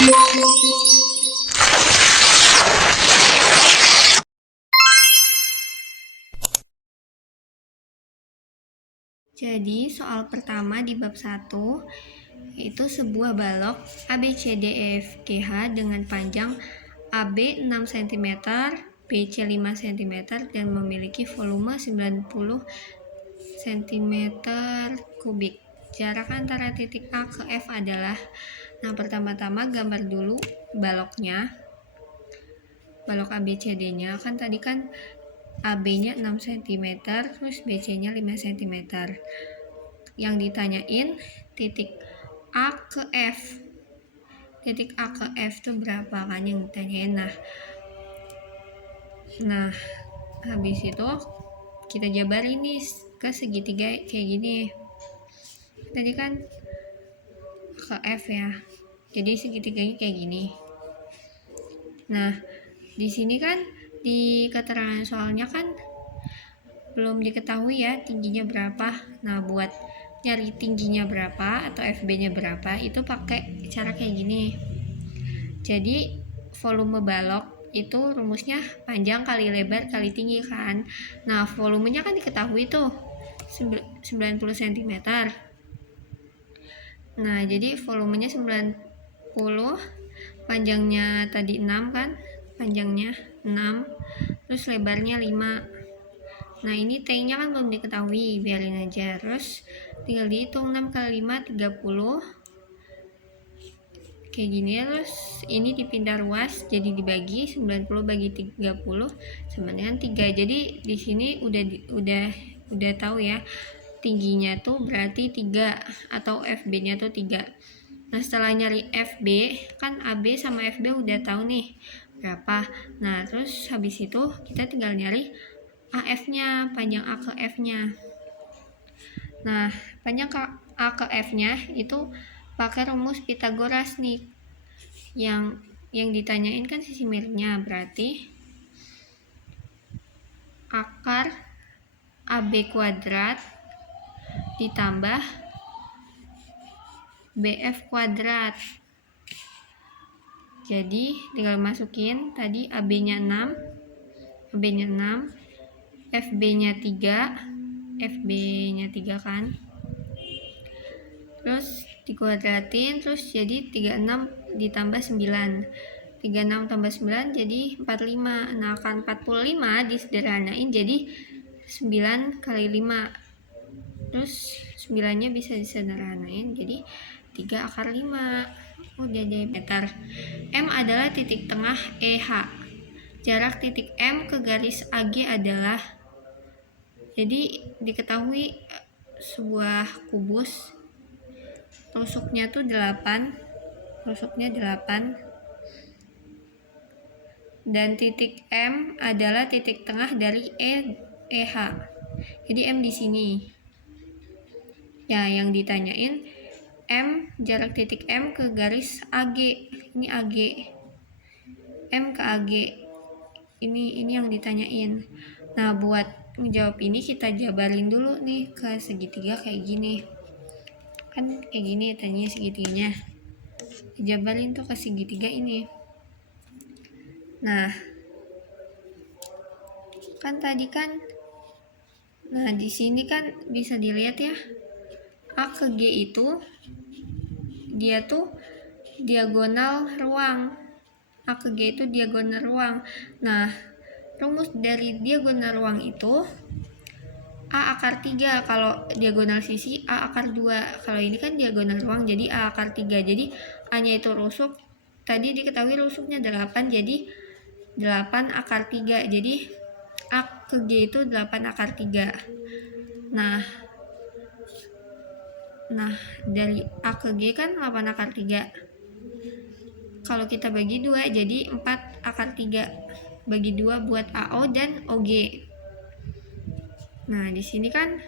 Jadi soal pertama di bab 1 itu sebuah balok ABCDEFGH dengan panjang AB 6 cm, BC 5 cm dan memiliki volume 90 cm kubik. Jarak antara titik A ke F adalah, nah pertama-tama gambar dulu baloknya. Balok ABCD-nya kan tadi kan AB-nya 6 cm, terus BC-nya 5 cm. Yang ditanyain titik A ke F. Titik A ke F itu berapa kan yang ditanyain. Nah, habis itu kita jabar ini ke segitiga kayak gini. Tadi kan ke F ya. Jadi segitiganya kayak gini. Nah, di sini kan di keterangan soalnya kan belum diketahui ya tingginya berapa. Nah, buat nyari tingginya berapa atau FB-nya berapa itu pakai cara kayak gini. Jadi volume balok itu rumusnya panjang kali lebar kali tinggi kan. Nah, volumenya kan diketahui tuh 90 cm. Nah, jadi volumenya 90, panjangnya tadi 6 kan, panjangnya 6, terus lebarnya 5. Nah, ini T-nya kan belum diketahui, biarin aja. Terus tinggal dihitung 6 kali 5, 30. Kayak gini ya, terus ini dipindah ruas, jadi dibagi 90 bagi 30 sama dengan 3. Jadi di sini udah tahu ya. Tingginya tuh berarti 3 atau FB-nya tuh 3. Nah, setelah nyari FB, kan AB sama FB udah tahu nih berapa. Nah, terus habis itu kita tinggal nyari AF-nya, panjang A ke F-nya. Nah, panjang A ke F-nya itu pakai rumus Pitagoras nih. Yang ditanyain kan sisi miringnya, berarti akar AB kuadrat ditambah BF kuadrat. Jadi tinggal masukin tadi AB-nya 6, FB-nya 3 kan. Terus dikuadratin, terus jadi 36 ditambah 9. 36 tambah 9 jadi 45. Nah, kan 45 disederhanain jadi 9 kali 5. Terus 9-nya bisa disederhanain jadi 3 akar 5. Udah deh, meter. M adalah titik tengah EH. Jarak titik M ke garis AG adalah, jadi diketahui sebuah kubus rusuknya tuh 8. Rusuknya 8. Dan titik M adalah titik tengah dari EH. Jadi M di sini. Ya, yang ditanyain M, jarak titik M ke garis AG. Ini AG. M ke AG. Ini yang ditanyain. Nah, buat menjawab ini kita jabarin dulu nih ke segitiga kayak gini. Kan kayak gini tanya segitiganya. Jabarin tuh ke segitiga ini. Nah, kan tadi kan, nah di sini kan bisa dilihat ya, A ke G itu dia tuh diagonal ruang. A ke G itu diagonal ruang. Nah, rumus dari diagonal ruang itu A akar 3. Kalau diagonal sisi A akar 2. Kalau ini kan diagonal ruang jadi A akar 3. Jadi A nya itu rusuk. Tadi diketahui rusuknya 8, jadi 8 akar 3. Jadi A ke G itu 8 akar 3. Nah, dari A ke G kan 8 akar 3. Kalau kita bagi 2 jadi 4 akar 3. Bagi 2 buat AO dan OG. Nah, di sini kan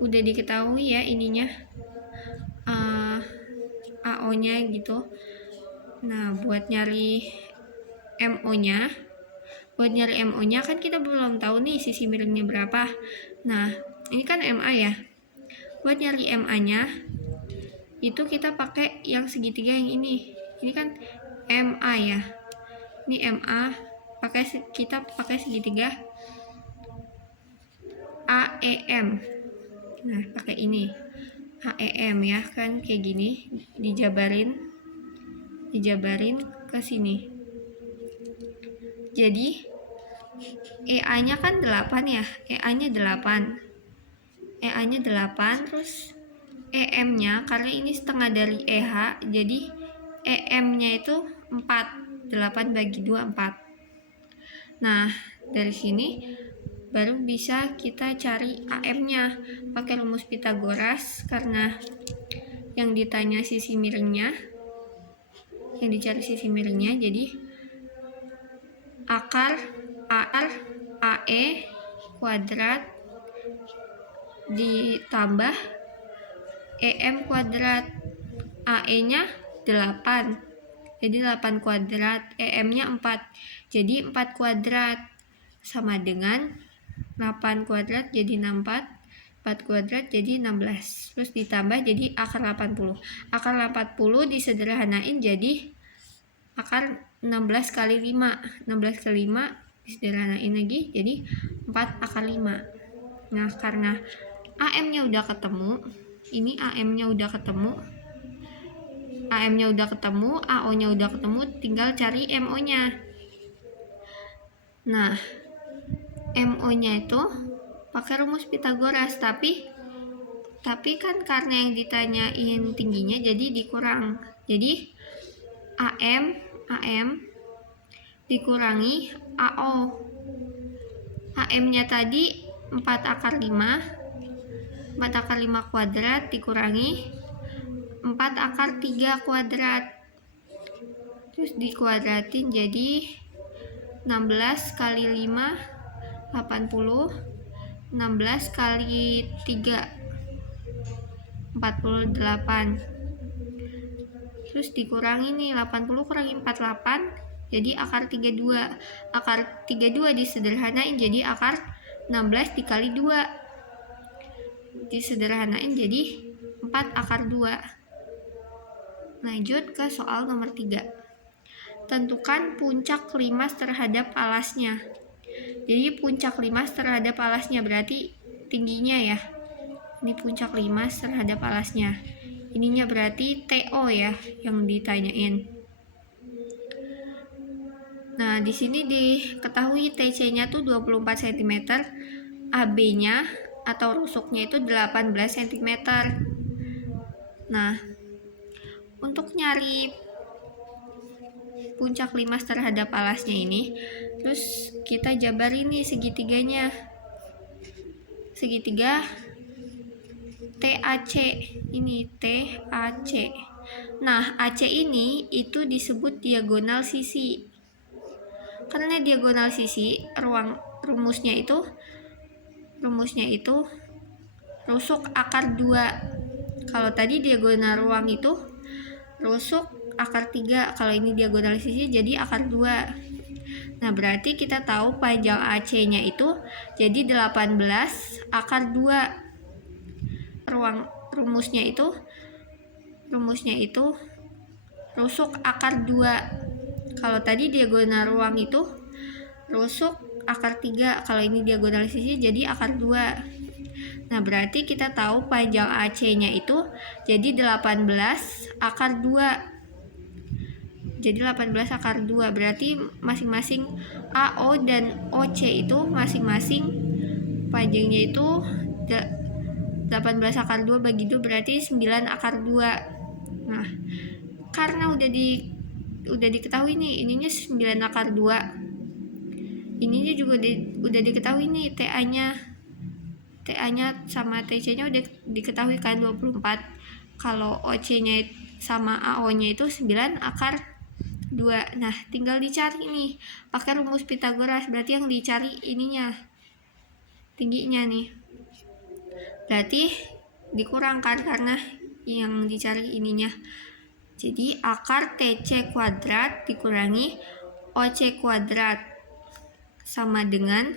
udah diketahui ya ininya, AO-nya gitu. Nah, buat nyari MO-nya kan kita belum tahu nih sisi miringnya berapa. Nah, ini kan MA ya. Buat nyari MA-nya itu kita pakai yang segitiga yang ini. Ini kan MA ya. Ini MA, kita pakai segitiga AEM. Nah, pakai ini AEM ya kan, kayak gini, dijabarin ke sini. Jadi EA-nya kan 8 ya, EA-nya 8, terus EM-nya karena ini setengah dari EH, jadi EM-nya itu 4, 8 bagi 2, 4. Nah, dari sini baru bisa kita cari AM-nya pakai rumus Pythagoras, karena yang ditanya sisi miringnya, yang dicari sisi miringnya, jadi akar AE kuadrat ditambah EM kuadrat. AE-nya 8, jadi 8 kuadrat, EM-nya 4, jadi 4 kuadrat, sama dengan 8 kuadrat jadi 64, 4 kuadrat jadi 16, terus ditambah jadi akar 80. Akar 80 disederhanain jadi akar 16 kali 5. 16 kali 5 disederhanain lagi jadi 4 akar 5. Nah, karena AM-nya udah ketemu, ini AM-nya udah ketemu, AM-nya udah ketemu, AO-nya udah ketemu, tinggal cari MO-nya. Nah, MO-nya itu pakai rumus Pythagoras, tapi kan karena yang ditanyain tingginya jadi dikurang. Jadi AM dikurangi AO. AM-nya tadi 4 akar 5, 4 akar 5 kuadrat dikurangi 4 akar 3 kuadrat, terus dikuadratin jadi 16 kali 5 80, 16 kali 3 48, terus dikurangi nih 80 kurangi 48 jadi akar 32. Akar 32 disederhanain jadi akar 16 dikali 2, disederhanain jadi 4 akar 2. Lanjut ke soal nomor 3. Tentukan puncak limas terhadap alasnya. Jadi puncak limas terhadap alasnya berarti tingginya ya. Ini puncak limas terhadap alasnya. Ininya berarti TO ya yang ditanyain. Nah, di sini diketahui TC-nya tuh 24 cm, AB-nya atau rusuknya itu 18 cm. Nah, untuk nyari puncak limas terhadap alasnya ini, terus kita jabarin nih segitiganya. Segitiga TAC, ini TAC. Nah, AC ini itu disebut diagonal sisi. Karena diagonal sisi, rumusnya itu rusuk akar 2. Kalau tadi diagonal ruang itu rusuk akar 3. Kalau ini diagonal sisi jadi akar 2. Nah, berarti kita tahu panjang AC-nya itu jadi 18 akar 2. Rumusnya itu rusuk akar 2. Kalau tadi diagonal ruang itu rusuk akar 3. Kalau ini diagonal sisi jadi akar 2. Nah, berarti kita tahu panjang AC-nya itu jadi 18 akar 2. Jadi 18 akar 2. Berarti masing-masing AO dan OC itu masing-masing panjangnya itu 18 akar 2 bagi 2 berarti 9 akar 2. Nah, karena udah diketahui nih ininya 9 akar 2, ininya juga udah diketahui nih TA-nya sama TC-nya udah diketahui kan 24. Kalau OC-nya sama AO-nya itu 9 akar 2. Nah, tinggal dicari nih pakai rumus Pythagoras. Berarti yang dicari ininya tingginya nih, berarti dikurangkan karena yang dicari ininya. Jadi akar TC kuadrat dikurangi OC kuadrat sama dengan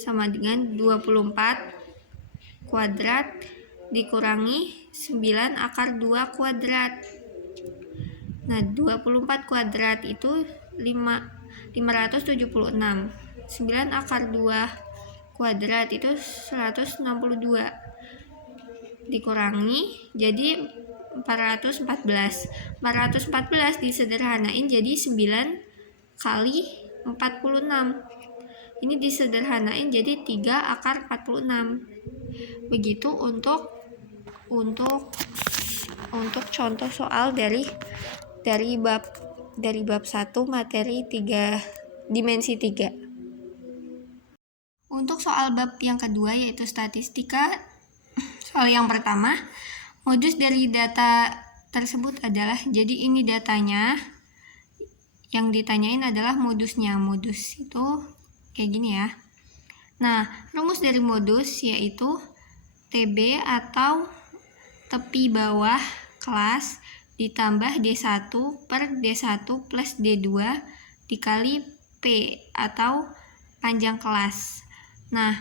24 kuadrat dikurangi 9 akar 2 kuadrat. Nah, 24 kuadrat itu 576. 9 akar 2 kuadrat itu 162. Dikurangi jadi 414. 414 disederhanain jadi 9 kali 46. Ini disederhanain jadi 3 akar 46. Begitu untuk contoh soal dari bab 1 materi 3 dimensi 3. Untuk soal bab yang kedua yaitu statistika, soal yang pertama, modus dari data tersebut adalah, jadi ini datanya, yang ditanyain adalah modusnya. Modus itu kayak gini ya. Nah, rumus dari modus yaitu TB atau tepi bawah kelas ditambah D1 per D1 plus D2 dikali P atau panjang kelas. Nah,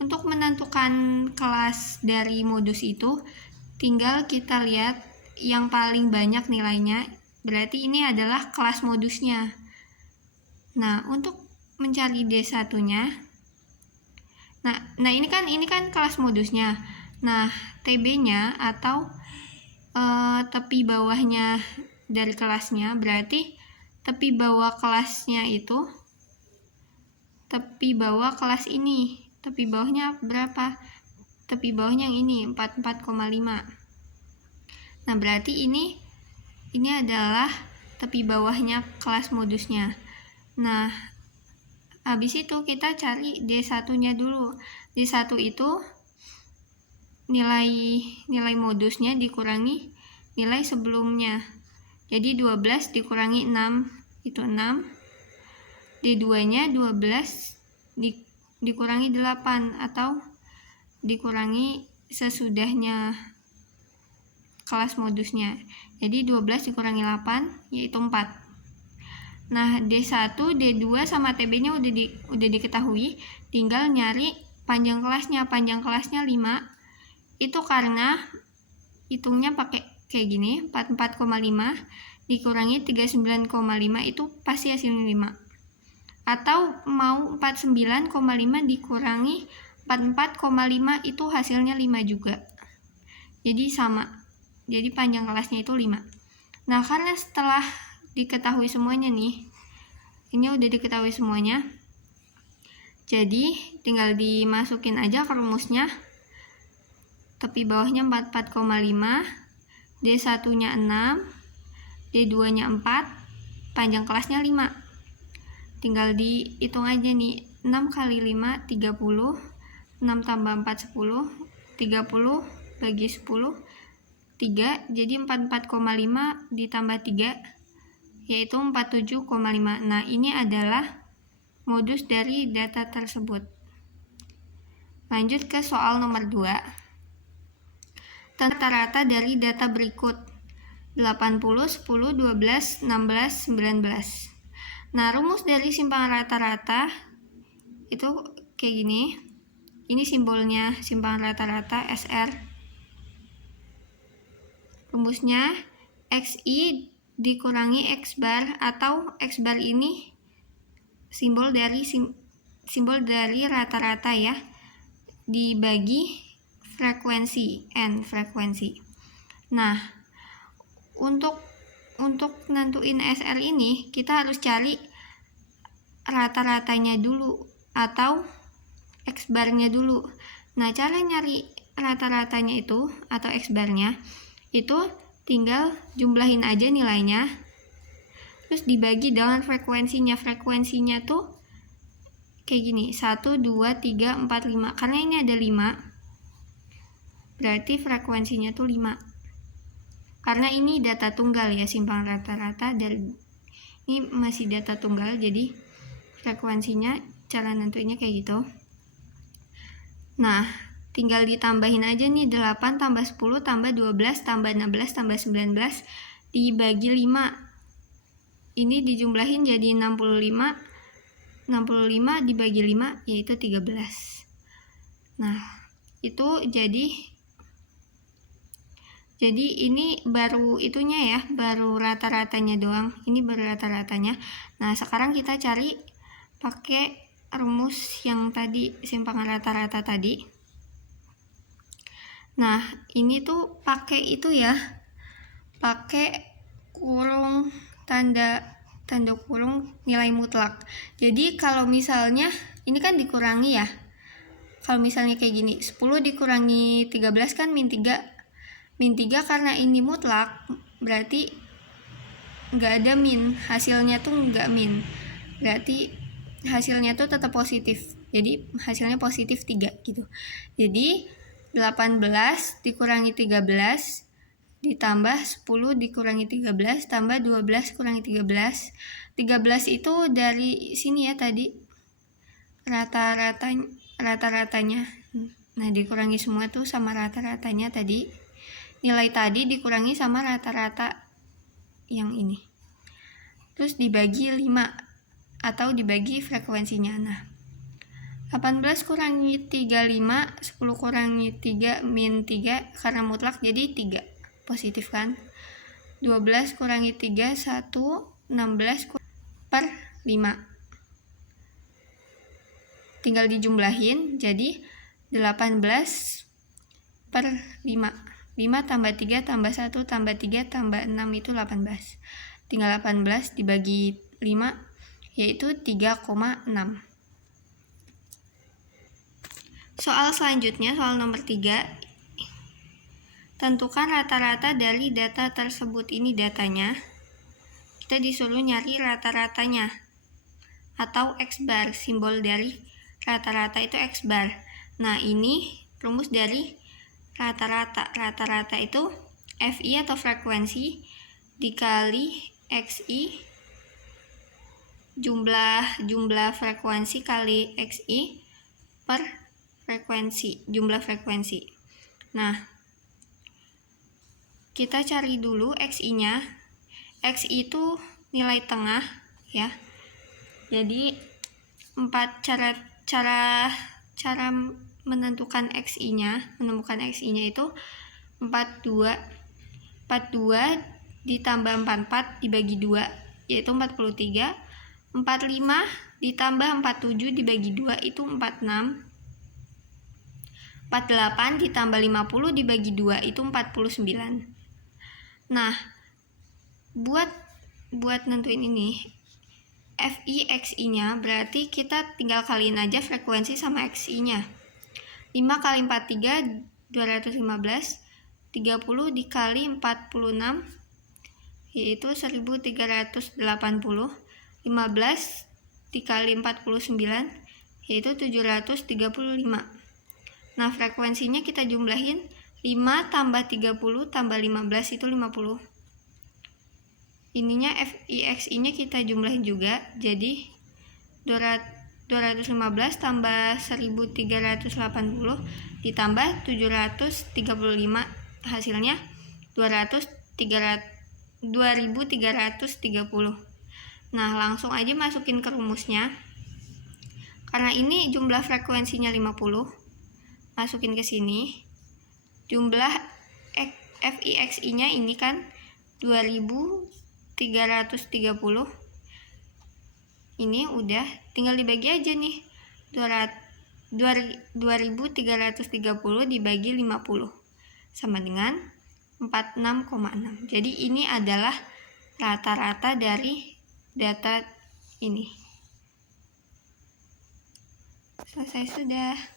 untuk menentukan kelas dari modus itu, tinggal kita lihat yang paling banyak nilainya, berarti ini adalah kelas modusnya. Nah, untuk mencari D1-nya, nah ini kan kelas modusnya. Nah, TB-nya atau tepi bawahnya dari kelasnya, berarti tepi bawah kelasnya itu tepi bawah kelas ini. Tepi bawahnya berapa? Tepi bawahnya yang ini 44,5. Nah, berarti ini adalah tepi bawahnya kelas modusnya. Nah, habis itu kita cari D1-nya dulu. D1 itu nilai modusnya dikurangi nilai sebelumnya. Jadi 12 dikurangi 6 itu 6. D2-nya 12 dikurangi 8 atau dikurangi sesudahnya kelas modusnya. Jadi 12 dikurangi 8 yaitu 4. Nah, D1, D2 sama TB-nya udah diketahui, tinggal nyari panjang kelasnya. Panjang kelasnya 5. Itu karena hitungnya pakai kayak gini, 44,5 dikurangi 39,5 itu pasti hasilnya 5. Atau mau 49,5 dikurangi 44,5 itu hasilnya 5 juga. Jadi sama. Jadi panjang kelasnya itu 5. Nah, karena setelah diketahui semuanya nih, ini udah diketahui semuanya, jadi tinggal dimasukin aja ke rumusnya. Tepi bawahnya 44,5, D1-nya 6, D2-nya 4, panjang kelasnya 5. Tinggal dihitung aja nih, 6 kali 5 30, 6 tambah 4 10, 30 bagi 10 3, jadi 44,5 ditambah 3 yaitu 47,5. Nah, ini adalah modus dari data tersebut. Lanjut ke soal nomor 2. Rata-rata dari data berikut 80, 10, 12, 16, 19. Nah, rumus dari simpangan rata-rata itu kayak gini. Ini simbolnya simpangan rata-rata SR. Rumusnya XI dikurangi X bar, atau X bar ini simbol dari rata-rata ya, dibagi frekuensi N frekuensi. Nah, untuk nentuin SR ini kita harus cari rata-ratanya dulu atau X barnya dulu. Nah, cara nyari rata-ratanya itu atau X barnya itu tinggal jumlahin aja nilainya, terus dibagi dengan frekuensinya. Frekuensinya tuh kayak gini, 1, 2, 3, 4, 5. Karena ini ada 5, berarti frekuensinya tuh 5. Karena ini data tunggal ya, simpangan rata-rata, dari ini masih data tunggal, jadi frekuensinya cara nentuinnya kayak gitu. Nah, tinggal ditambahin aja nih, 8 tambah 10 tambah 12 tambah 16 tambah 19 dibagi 5. Ini dijumlahin jadi 65. 65 dibagi 5 yaitu 13. Nah, itu jadi Jadi ini baru itunya ya, baru rata-ratanya doang. Ini baru rata-ratanya. Nah, sekarang kita cari pakai rumus yang tadi, simpangan rata-rata tadi. Nah, ini tuh pakai itu ya, pakai kurung tanda kurung nilai mutlak. Jadi kalau misalnya ini kan dikurangi ya. Kalau misalnya kayak gini, 10 dikurangi 13 kan min 3. Min 3 karena ini mutlak, berarti nggak ada min, hasilnya tuh nggak min. Berarti hasilnya tuh tetap positif. Jadi hasilnya positif 3 gitu. Jadi 18 dikurangi 13 ditambah 10 dikurangi 13 tambah 12 kurangi 13. 13 itu dari sini ya tadi. Rata-ratanya. Nah, dikurangi semua tuh sama rata-ratanya tadi. Nilai tadi dikurangi sama rata-rata yang ini. Terus dibagi 5 atau dibagi frekuensinya. Nah, 18 kurangi 35, 10 kurangi 3 min 3 karena mutlak jadi 3. Positif kan? 12 kurangi 3 1, 16 per 5. Tinggal dijumlahin jadi 18 per 5. 5 tambah 3 tambah 1 tambah 3 tambah 6 itu 18. Tinggal 18 dibagi 5 yaitu 3,6. Soal selanjutnya, soal nomor 3. Tentukan rata-rata dari data tersebut. Ini datanya. Kita disuruh nyari rata-ratanya atau X bar. Simbol dari rata-rata itu X bar. Nah, ini rumus dari rata-rata. Rata-rata itu FI atau frekuensi dikali XI, jumlah frekuensi kali XI per frekuensi, jumlah frekuensi. Nah, kita cari dulu XI-nya. XI itu nilai tengah ya. Jadi 4 cara menemukan XI-nya itu 42 ditambah 44 dibagi 2 yaitu 43. 45 ditambah 47 dibagi 2 itu 46. 48 ditambah 50 dibagi 2 itu 49. Nah, buat nentuin ini FI XI-nya berarti kita tinggal kaliin aja frekuensi sama XI-nya. 5 kali 43 215, 30 dikali 46 yaitu 1380, 15 dikali 49 yaitu 735. Nah, frekuensinya kita jumlahin 5 tambah 30 tambah 15 itu 50. Ininya FIXI-nya kita jumlahin juga, jadi 215 tambah 1380 ditambah 735 hasilnya 2330. Nah, langsung aja masukin ke rumusnya. Karena ini jumlah frekuensinya 50, masukin ke sini. Jumlah FIXI-nya ini kan 2330. Ini udah tinggal dibagi aja nih. 2330 dibagi 50 sama dengan 46,6. Jadi ini adalah rata-rata dari data ini. Selesai sudah.